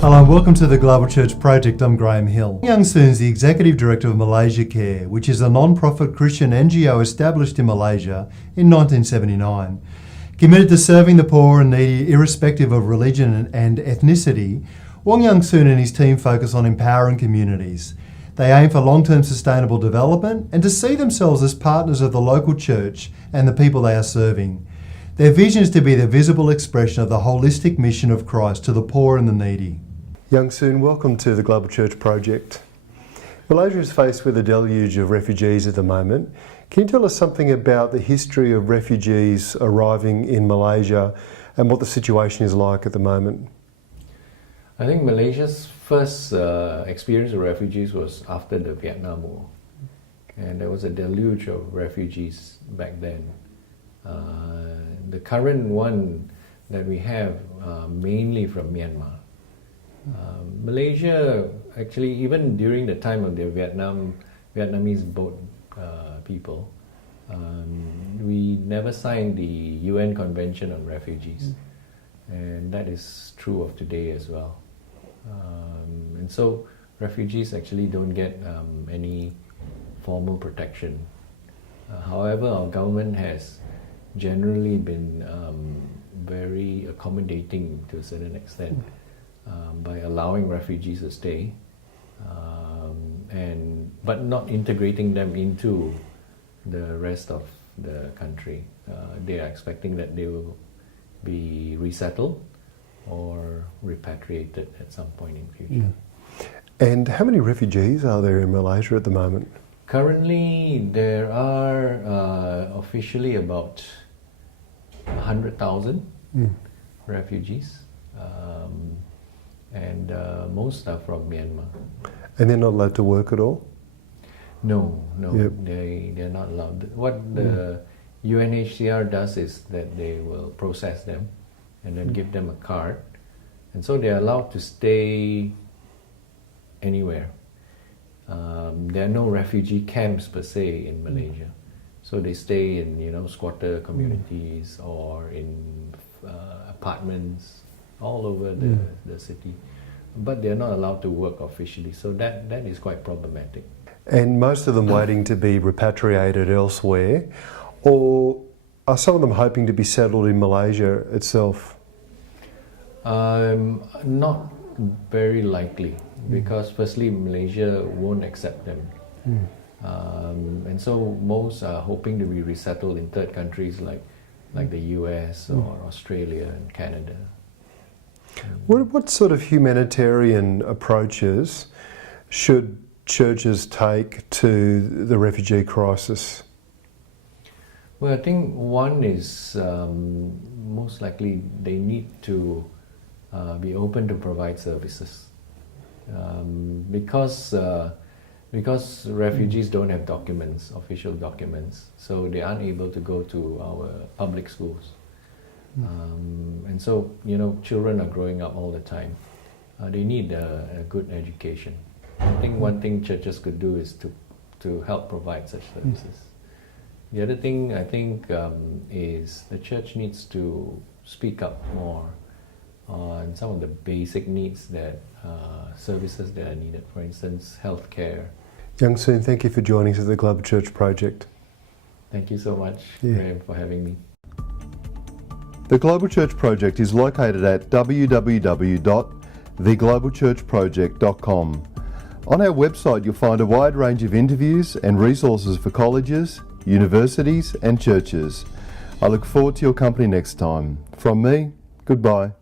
Hello and welcome to the Global Church Project. I'm Graham Hill. Wong Young Soon is the Executive Director of Malaysian Care, which is a non-profit Christian NGO established in Malaysia in 1979. Committed to serving the poor and needy irrespective of religion and ethnicity, Wong Young Soon and his team focus on empowering communities. They aim for long-term sustainable development and to see themselves as partners of the local church and the people they are serving. Their vision is to be the visible expression of the holistic mission of Christ to the poor and the needy. Young Soon, welcome to the Global Church Project. Malaysia is faced with a deluge of refugees at the moment. Can you tell us something about the history of refugees arriving in Malaysia and what the situation is like at the moment? I think Malaysia's first experience of refugees was after the Vietnam War. And there was a deluge of refugees back then. The current one that we have mainly from Myanmar. Malaysia, actually, even during the time of the Vietnamese boat people, we never signed the UN Convention on Refugees, and that is true of today as well. And so refugees actually don't get any formal protection. However, our government has generally been very accommodating to a certain extent by allowing refugees to stay, but not integrating them into the rest of the country. They are expecting that they will be resettled or repatriated at some point in future. And how many refugees are there in Malaysia at the moment? Currently, there are officially about 100,000 refugees, and most are from Myanmar. And they're not allowed to work at all? No, Yep. they're not allowed. What the UNHCR does is that they will process them and then give them a card, and so they're allowed to stay anywhere. There are no refugee camps per se in Malaysia, so they stay in squatter communities or in apartments all over the city, but they're not allowed to work officially. So that is quite problematic. And most of them waiting to be repatriated elsewhere, or are some of them hoping to be settled in Malaysia itself? Not very likely, because firstly Malaysia won't accept them, and so most are hoping to be resettled in third countries like the US or Australia and Canada. What sort of humanitarian approaches should churches take to the refugee crisis? Well, I think one is most likely they need to be open to provide services, because refugees don't have documents, official documents, so they aren't able to go to our public schools. And so, children are growing up all the time. They need a good education. I think one thing churches could do is to help provide such services. The other thing I think is the church needs to speak up more on some of the basic needs services that are needed. For instance, healthcare. Young Soon, thank you for joining us at the Global Church Project. Thank you so much, Graham, for having me. The Global Church Project is located at www.theglobalchurchproject.com. On our website you'll find a wide range of interviews and resources for colleges, universities and churches. I look forward to your company next time. From me, goodbye.